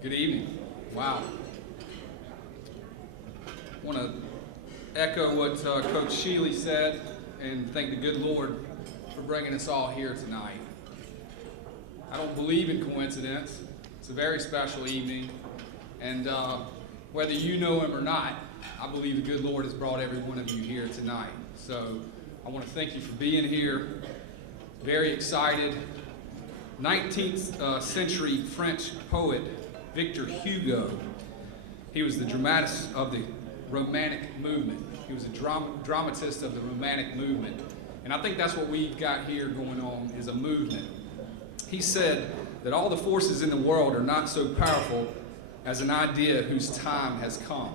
Good evening. Wow. I want to echo what Coach Sheely said and thank the good Lord for bringing us all here tonight. I don't believe in coincidence. It's a very special evening, and whether you know him or not, I believe the good Lord has brought every one of you here tonight. So I want to thank you for being here. Very excited. 19th century French poet Victor Hugo, he was the dramatist of the Romantic movement. He was a dramatist of the Romantic movement. And I think that's what we've got here going on, is a movement. He said that all the forces in the world are not so powerful as an idea whose time has come.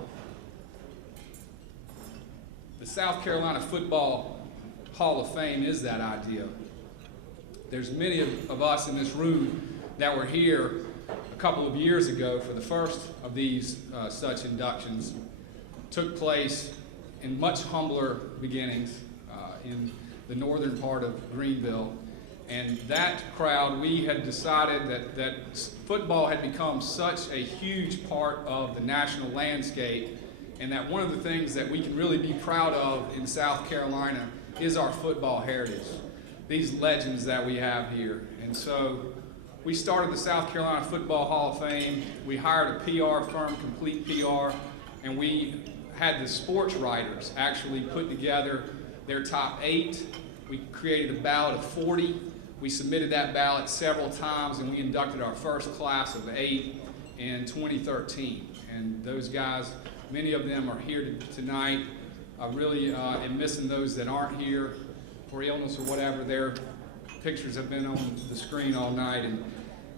The South Carolina Football Hall of Fame is that idea. There's many of us in this room that were here a couple of years ago for the first of these such inductions. Took place in much humbler beginnings in the northern part of Greenville. And that crowd, we had decided that football had become such a huge part of the national landscape, and that one of the things that we can really be proud of in South Carolina is our football heritage, these legends that we have here. And so we started the South Carolina Football Hall of Fame. We hired a PR firm, Complete PR, and we had the sports writers actually put together their top 8. We created a ballot of 40. We submitted that ballot several times, and we inducted our first class of 8 in 2013. And those guys, many of them are here tonight. I really am missing those that aren't here for illness or whatever. Their pictures have been on the screen all night,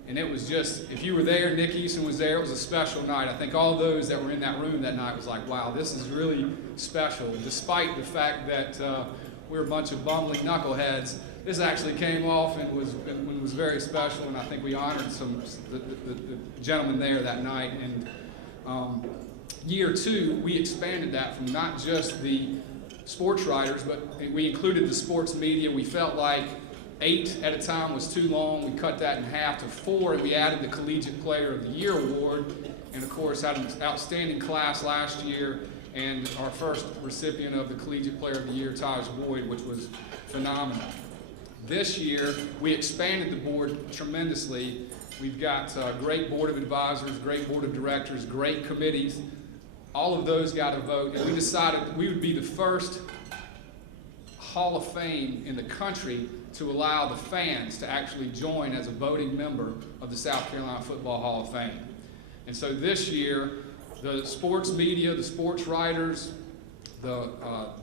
and it was just, if you were there, Nick Easton was there, it was a special night. I think all those that were in that room that night was like, wow, this is really special. Despite the fact that we're a bunch of bumbling knuckleheads, this actually came off and was very special, and I think we honored the gentlemen there that night. And year 2, we expanded that from not just the sports writers, but we included the sports media. We felt like 8 at a time was too long. We cut that in half to 4, and we added the Collegiate Player of the Year award, and of course had an outstanding class last year, and our first recipient of the Collegiate Player of the Year, Taj Boyd, which was phenomenal. This year, we expanded the board tremendously. We've got a great board of advisors, great board of directors, great committees. All of those got a vote, and we decided that we would be the first Hall of Fame in the country to allow the fans to actually join as a voting member of the South Carolina Football Hall of Fame. And so this year, the sports media, the sports writers, the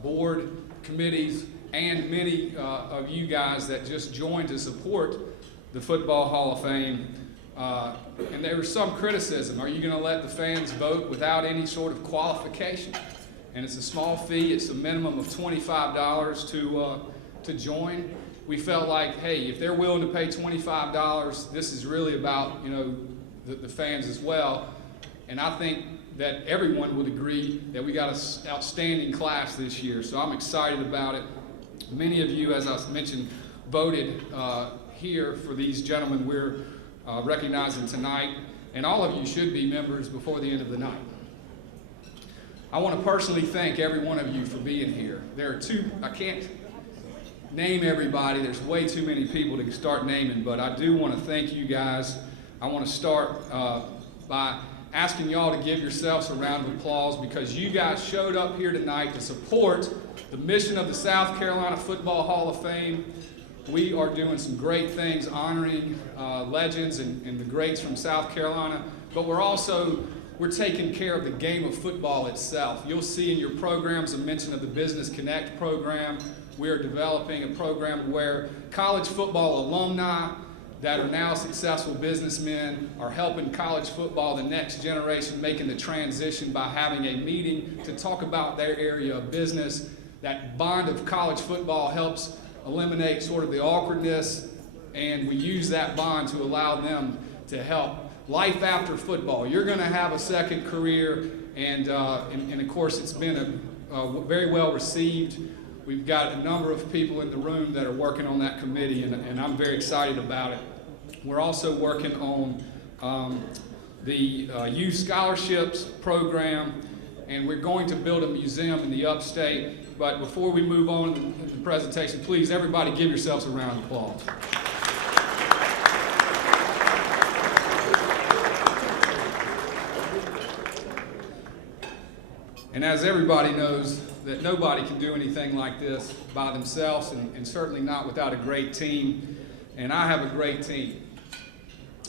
board committees, and many of you guys that just joined to support the Football Hall of Fame. And there was some criticism. Are you going to let the fans vote without any sort of qualification? And it's a small fee. It's a minimum of $25 to join. We felt like, hey, if they're willing to pay $25, this is really about, you know, the fans as well. And I think that everyone would agree that we got an outstanding class this year. So I'm excited about it. Many of you, as I mentioned, voted here for these gentlemen we're recognizing tonight. And all of you should be members before the end of the night. I want to personally thank every one of you for being here. There are I can't name everybody. There's way too many people to start naming, but I do want to thank you guys. I want to start by asking y'all to give yourselves a round of applause, because you guys showed up here tonight to support the mission of the South Carolina Football Hall of Fame. We are doing some great things honoring legends and the greats from South Carolina, but we're taking care of the game of football itself. You'll see in your programs a mention of the Business Connect program. We're developing a program where college football alumni that are now successful businessmen are helping college football, the next generation, making the transition by having a meeting to talk about their area of business. That bond of college football helps eliminate sort of the awkwardness, and we use that bond to allow them to help life after football. You're going to have a second career, and of course it's been very well received. We've got a number of people in the room that are working on that committee, and I'm very excited about it. We're also working on the youth scholarships program, and we're going to build a museum in the upstate. But before we move on in the presentation, please, everybody give yourselves a round of applause. And as everybody knows, that nobody can do anything like this by themselves, and certainly not without a great team. And I have a great team.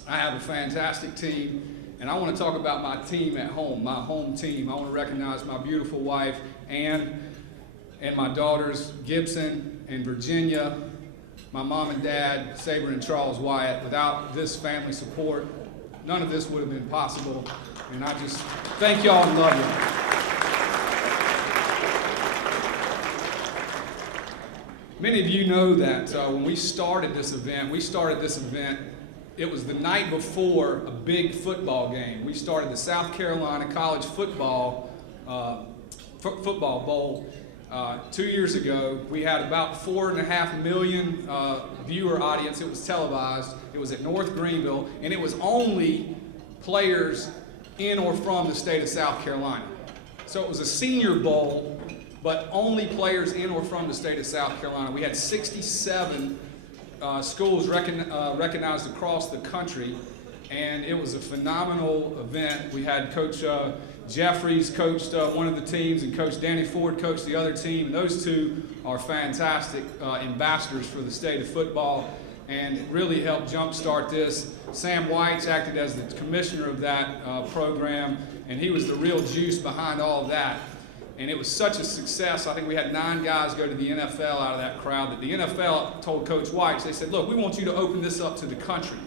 I have a fantastic team. And I want to talk about my team at home, my home team. I want to recognize my beautiful wife, Ann, and my daughters, Gibson and Virginia, my mom and dad, Saber and Charles Wyatt. Without this family support, none of this would have been possible. And I just thank y'all and love you. Many of you know that when we started this event, it was the night before a big football game. We started the South Carolina College Football Bowl 2 years ago. We had about 4.5 million viewer audience. It was televised. It was at North Greenville, and it was only players in or from the state of South Carolina. So it was a senior bowl, but only players in or from the state of South Carolina. We had 67 schools recognized across the country, and it was a phenomenal event. We had Coach Jeffries coached one of the teams, and Coach Danny Ford coached the other team. Those two are fantastic ambassadors for the state of football, and it really helped jumpstart this. Sam White acted as the commissioner of that program, and he was the real juice behind all of that. And it was such a success. I think we had 9 guys go to the NFL out of that crowd, that the NFL told Coach White, they said, look, we want you to open this up to the country.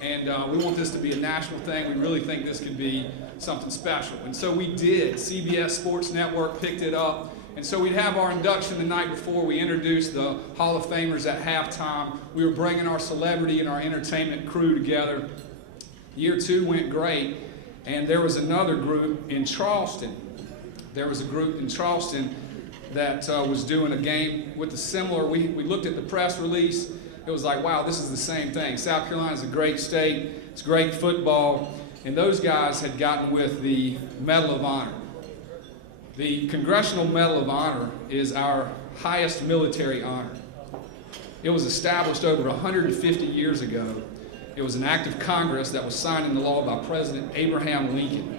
And we want this to be a national thing. We really think this could be something special. And so we did. CBS Sports Network picked it up. And so we'd have our induction the night before. We introduced the Hall of Famers at halftime. We were bringing our celebrity and our entertainment crew together. Year 2 went great. And there was another group in Charleston. There was a group in Charleston that was doing a game with a similar, we looked at the press release. It was like, wow, this is the same thing. South Carolina is a great state. It's great football. And those guys had gotten with the Medal of Honor. The Congressional Medal of Honor is our highest military honor. It was established over 150 years ago. It was an act of Congress that was signed into law by President Abraham Lincoln.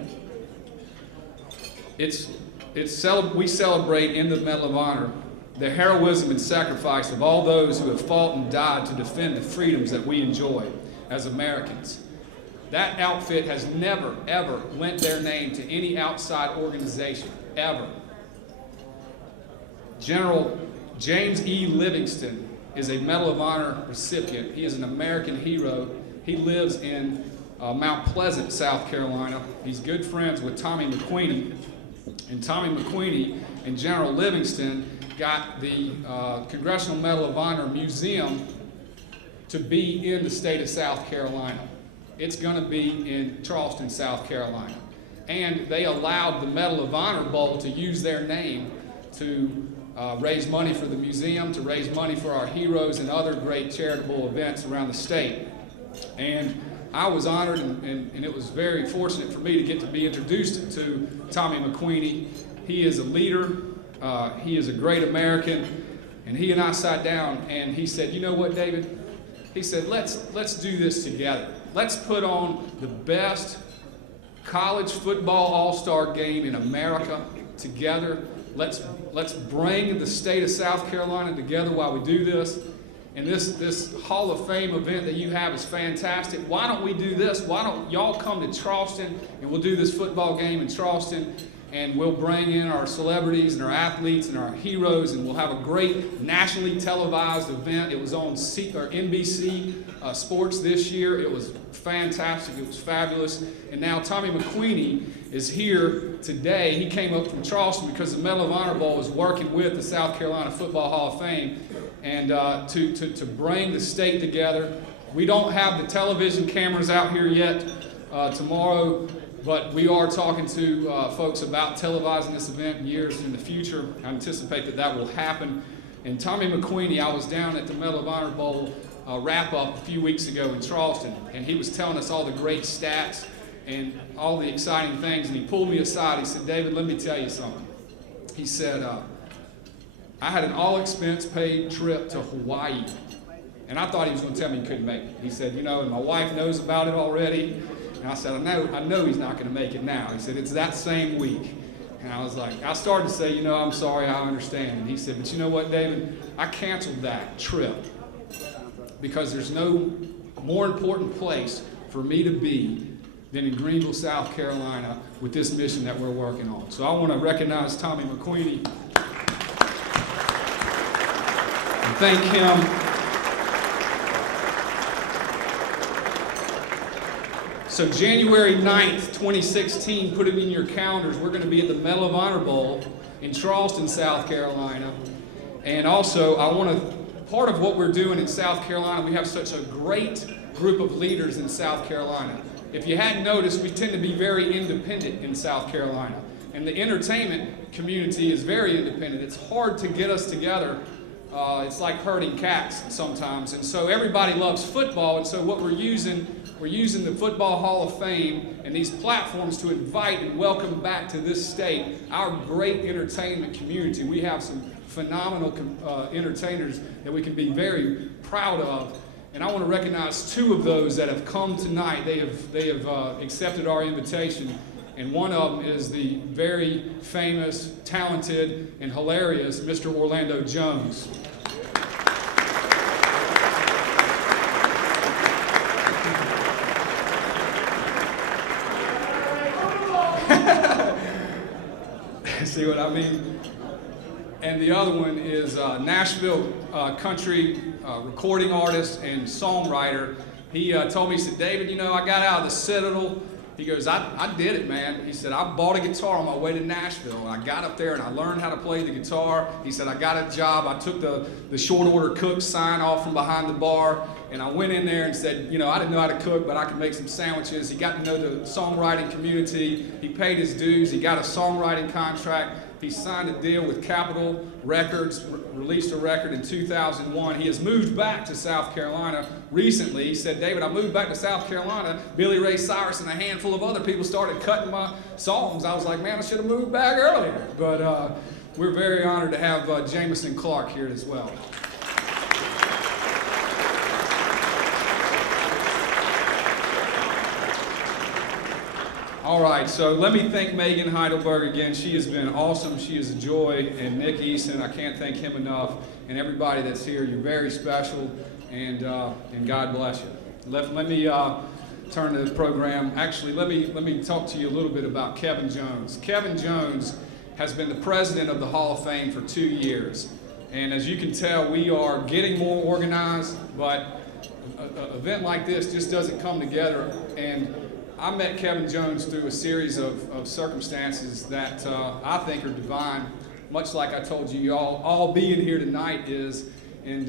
We celebrate in the Medal of Honor the heroism and sacrifice of all those who have fought and died to defend the freedoms that we enjoy as Americans. That outfit has never, ever lent their name to any outside organization, ever. General James E. Livingston is a Medal of Honor recipient. He is an American hero. He lives in Mount Pleasant, South Carolina. He's good friends with Tommy McQueenie. And Tommy McQueenie and General Livingston got the Congressional Medal of Honor Museum to be in the state of South Carolina. It's going to be in Charleston, South Carolina. And they allowed the Medal of Honor Bowl to use their name to raise money for the museum, to raise money for our heroes and other great charitable events around the state. And I was honored, and it was very fortunate for me to get to be introduced to Tommy McQueenie. He is a leader. He is a great American. And he and I sat down, and he said, you know what, David? He said, let's do this together. Let's put on the best college football all-star game in America together. Let's bring the state of South Carolina together while we do this. And this Hall of Fame event that you have is fantastic. Why don't we do this? Why don't y'all come to Charleston, and we'll do this football game in Charleston, and we'll bring in our celebrities and our athletes and our heroes, and we'll have a great nationally televised event. It was on NBC Sports this year. It was fantastic. It was fabulous. And now Tommy McQueenie is here today. He came up from Charleston because the Medal of Honor Bowl is working with the South Carolina Football Hall of Fame, and to bring the state together. We don't have the television cameras out here yet tomorrow, but we are talking to folks about televising this event in years in the future. I anticipate that will happen. And Tommy McQueenie, I was down at the Medal of Honor Bowl wrap-up a few weeks ago in Charleston, and he was telling us all the great stats and all the exciting things. And he pulled me aside. He said, "David, let me tell you something." He said, "I had an all-expense paid trip to Hawaii." And I thought he was going to tell me he couldn't make it. He said, "You know, and my wife knows about it already." And I said, I know he's not going to make it now. He said, "It's that same week." And I was like, I started to say, "I'm sorry, I understand." And he said, "But you know what, David? I canceled that trip because there's no more important place for me to be than in Greenville, South Carolina, with this mission that we're working on." So I want to recognize Tommy McQueenie and thank him. So January 9th, 2016, put it in your calendars. We're going to be at the Medal of Honor Bowl in Charleston, South Carolina. And also, part of what we're doing in South Carolina, we have such a great group of leaders in South Carolina. If you hadn't noticed, we tend to be very independent in South Carolina. And the entertainment community is very independent. It's hard to get us together. It's like herding cats sometimes. And so everybody loves football, and so what we're using the Football Hall of Fame and these platforms to invite and welcome back to this state our great entertainment community. We have some phenomenal entertainers that we can be very proud of. And I want to recognize two of those that have come tonight. They have accepted our invitation. And one of them is the very famous, talented, and hilarious Mr. Orlando Jones. See what I mean? And the other one is Nashville country recording artist and songwriter. He told me, he said, "David, I got out of the Citadel." He goes, I did it, man. He said, "I bought a guitar on my way to Nashville, and I got up there and I learned how to play the guitar." He said, "I got a job. I took the short order cook sign off from behind the bar, and I went in there and said, I didn't know how to cook, but I could make some sandwiches." He got to know the songwriting community. He paid his dues. He got a songwriting contract. He signed a deal with Capitol Records, released a record in 2001. He has moved back to South Carolina recently. He said, "David, I moved back to South Carolina. Billy Ray Cyrus and a handful of other people started cutting my songs." I was like, man, I should have moved back earlier. But we're very honored to have Jameson Clark here as well. All right, so let me thank Megan Heidelberg again. She has been awesome. She is a joy. And Nick Easton, I can't thank him enough. And everybody that's here, you're very special, and God bless you. Let me turn to the program. Actually, let me talk to you a little bit about Kevin Jones. Kevin Jones has been the president of the Hall of Fame for 2 years. And as you can tell, we are getting more organized, but an event like this just doesn't come together. And I met Kevin Jones through a series of circumstances that I think are divine, much like I told you, all being here tonight is. And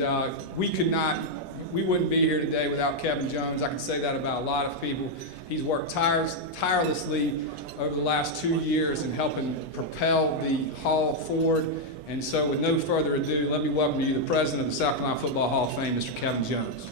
we wouldn't be here today without Kevin Jones. I can say that about a lot of people. He's worked tirelessly over the last 2 years in helping propel the Hall forward. And so with no further ado, let me welcome you, the president of the South Carolina Football Hall of Fame, Mr. Kevin Jones.